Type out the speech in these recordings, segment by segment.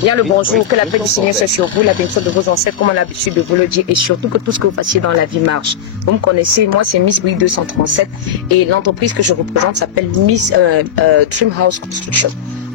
Bien le bonjour, que la paix du Seigneur soit sur vous, la bénédiction de vos ancêtres, comme on a l'habitude de vous le dire, et surtout que tout ce que vous fassiez dans la vie marche. Vous me connaissez, moi c'est Miss Brick 237 et l'entreprise que je représente s'appelle Miss Trim House Construction.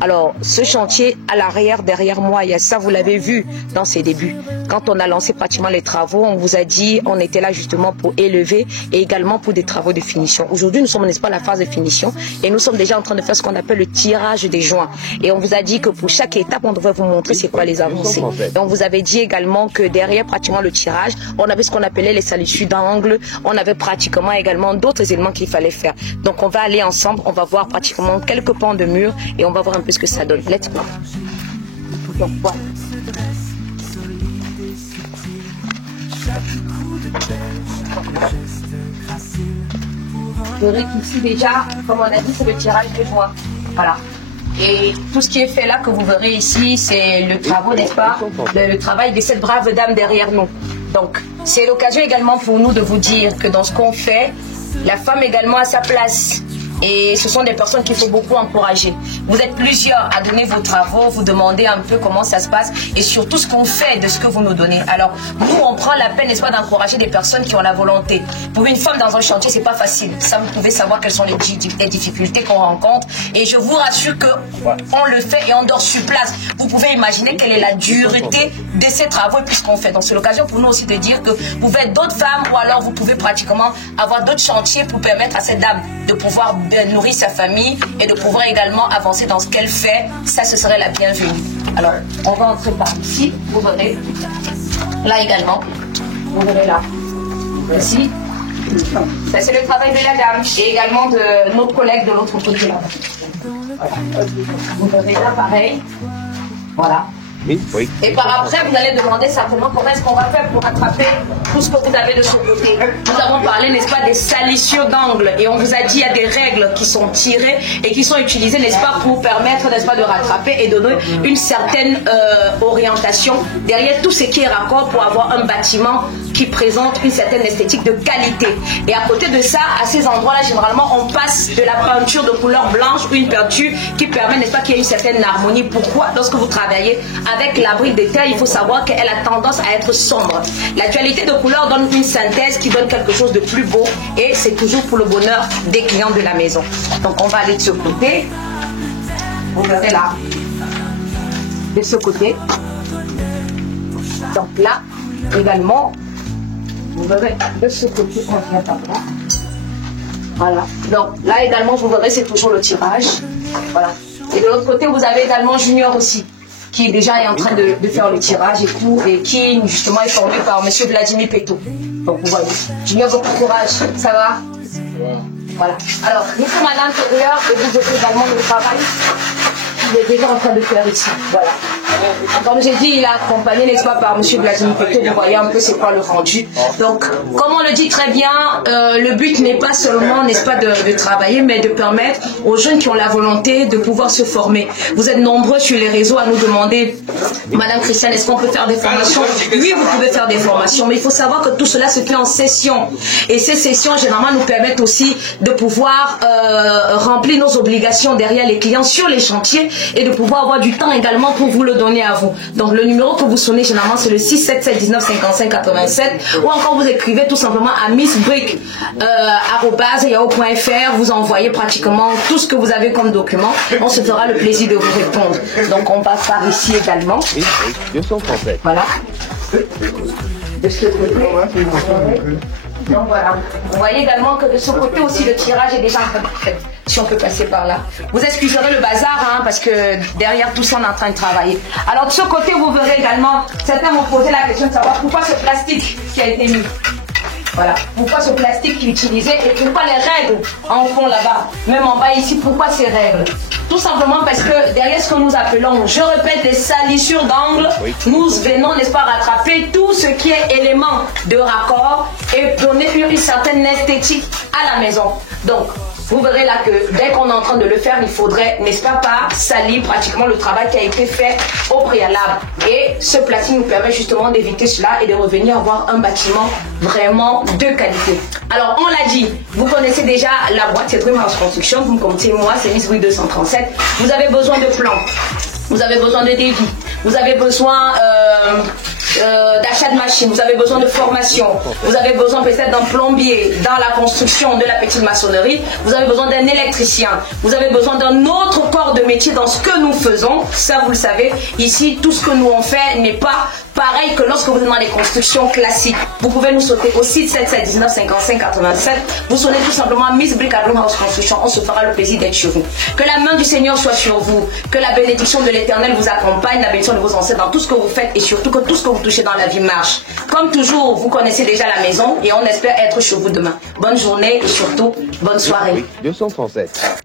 Alors, ce chantier, à l'arrière, derrière moi, il y a ça, vous l'avez vu dans ses débuts. Quand on a lancé pratiquement les travaux, on vous a dit, on était là justement pour élever et également pour des travaux de finition. Aujourd'hui, nous sommes, n'est-ce pas, à la phase de finition et nous sommes déjà en train de faire ce qu'on appelle le tirage des joints. Et on vous a dit que pour chaque étape, on devrait vous montrer c'est quoi les avancées. Et on vous avait dit également que derrière pratiquement le tirage, on avait ce qu'on appelait les salissures d'angle. On avait pratiquement également d'autres éléments qu'il fallait faire. Donc, on va aller ensemble, on va voir pratiquement quelques pans de mur et on va voir un peu ce que ça donne. Let's go. Donc, voilà. Vous verrez qu'ici déjà, comme on a dit, c'est le tirage de joints. Voilà. Et tout ce qui est fait là que vous verrez ici, c'est le travail, n'est-ce pas, le travail de cette brave dame derrière nous. Donc, c'est l'occasion également pour nous de vous dire que dans ce qu'on fait, la femme également a sa place. Et ce sont des personnes qu'il faut beaucoup encourager. Vous êtes plusieurs à donner vos travaux, vous demandez un peu comment ça se passe et surtout ce qu'on fait de ce que vous nous donnez. Alors, nous, on prend la peine, n'est-ce pas, d'encourager des personnes qui ont la volonté. Pour une femme dans un chantier, c'est pas facile. Ça, vous pouvez savoir quelles sont les difficultés qu'on rencontre. Et je vous rassure qu'on le fait et on dort sur place. Vous pouvez imaginer quelle est la dureté de ces travaux et puis ce qu'on fait. Donc, c'est l'occasion pour nous aussi de dire que vous pouvez être d'autres femmes ou alors vous pouvez pratiquement avoir d'autres chantiers pour permettre à cette dame de pouvoir nourrir sa famille et de pouvoir également avancer dans ce qu'elle fait. Ça, ce serait la bienvenue. Alors, on va entrer par ici, vous verrez. Là également, vous verrez là. Ici. Ça, c'est le travail de la dame et également de notre collègue de l'autre côté là. Voilà. Vous verrez là pareil. Voilà. Oui, oui. Et par après, vous allez demander certainement comment est-ce qu'on va faire pour rattraper tout ce que vous avez de ce côté. Nous avons parlé, n'est-ce pas, des salissures d'angle. Et on vous a dit qu'il y a des règles qui sont tirées et qui sont utilisées, n'est-ce pas, pour permettre, n'est-ce pas, de rattraper et donner une certaine orientation derrière tout ce qui est raccord pour avoir un bâtiment qui présente une certaine esthétique de qualité. Et à côté de ça, à ces endroits-là, généralement, on passe de la peinture de couleur blanche ou une peinture qui permet, n'est-ce pas, qu'il y ait une certaine harmonie. Pourquoi? Lorsque vous travaillez avec la brique de terre, il faut savoir qu'elle a tendance à être sombre. La dualité de couleur donne une synthèse qui donne quelque chose de plus beau et c'est toujours pour le bonheur des clients de la maison. Donc on va aller de ce côté. Vous verrez là. De ce côté. Donc là, également, vous verrez de ce côté, on vient par là. Voilà. Donc là également, vous verrez, c'est toujours le tirage. Voilà. Et de l'autre côté, vous avez également Junior aussi, qui est déjà en train de faire le tirage et tout, et qui justement est formé par M. Vladimir Peto. Donc vous voyez, Junior, bon courage, ça va? Voilà. Alors, nous sommes à l'intérieur et vous êtes également le travail qu'il est déjà en train de faire ici. Voilà. Comme j'ai dit, il est accompagné, n'est-ce pas, par M. Vladimir Peto. Vous voyez un peu c'est quoi le rendu. Donc, comme on le dit très bien, le but n'est pas seulement, n'est-ce pas, de travailler, mais de permettre aux jeunes qui ont la volonté de pouvoir se former. Vous êtes nombreux sur les réseaux à nous demander, Madame Christiane, est-ce qu'on peut faire des formations? Oui, vous pouvez faire des formations, mais il faut savoir que tout cela se fait en session. Et ces sessions, généralement, nous permettent aussi de pouvoir remplir nos obligations derrière les clients sur les chantiers et de pouvoir avoir du temps également pour vous le donner à vous. Donc le numéro que vous sonnez généralement c'est le 677 19 55 87 ou encore vous écrivez tout simplement à missbrick@yahoo.fr, vous envoyez pratiquement tout ce que vous avez comme document. On se fera le plaisir de vous répondre. Donc on passe par ici également. Oui, oui, 237. Voilà. De ce côté. Donc voilà. Vous voyez également que de ce côté aussi le tirage est déjà en train de faire. Si on peut passer par là. Vous excuserez le bazar, hein, parce que derrière tout ça, on est en train de travailler. Alors de ce côté, vous verrez également, certains m'ont posé la question de savoir pourquoi ce plastique qui a été mis. Voilà. Pourquoi ce plastique qui est utilisé et pourquoi les règles en fond là-bas, même en bas ici, pourquoi ces règles? Tout simplement parce que derrière ce que nous appelons, je répète, des salissures d'angle, oui, nous venons, n'est-ce pas, rattraper tout ce qui est élément de raccord et donner une certaine esthétique à la maison. Donc, vous verrez là que dès qu'on est en train de le faire, il faudrait, n'est-ce pas, salir pratiquement le travail qui a été fait au préalable. Et ce plastique nous permet justement d'éviter cela et de revenir avoir un bâtiment vraiment de qualité. Alors, on l'a dit, vous connaissez déjà la boîte, c'est Trim House Construction, vous me connaissez, moi, c'est Miss Brick 237. Vous avez besoin de plans. Vous avez besoin de devis, vous avez besoin d'achat de machines, vous avez besoin de formation, vous avez besoin peut-être d'un plombier dans la construction de la petite maçonnerie, vous avez besoin d'un électricien, vous avez besoin d'un autre corps de métier dans ce que nous faisons, ça vous le savez, ici tout ce que nous on fait n'est pas pareil que lorsque vous êtes dans les constructions classiques. Vous pouvez nous sauter au site 77 55 87, vous sonnez tout simplement Miss Brick à Blue House Construction, on se fera le plaisir d'être chez vous. Que la main du Seigneur soit sur vous, que la bénédiction de l'Éternel vous accompagne, la bénédiction de vos ancêtres dans tout ce que vous faites et surtout que tout ce que vous touchez dans la vie marche. Comme toujours, vous connaissez déjà la maison et on espère être chez vous demain. Bonne journée et surtout, bonne soirée. 237.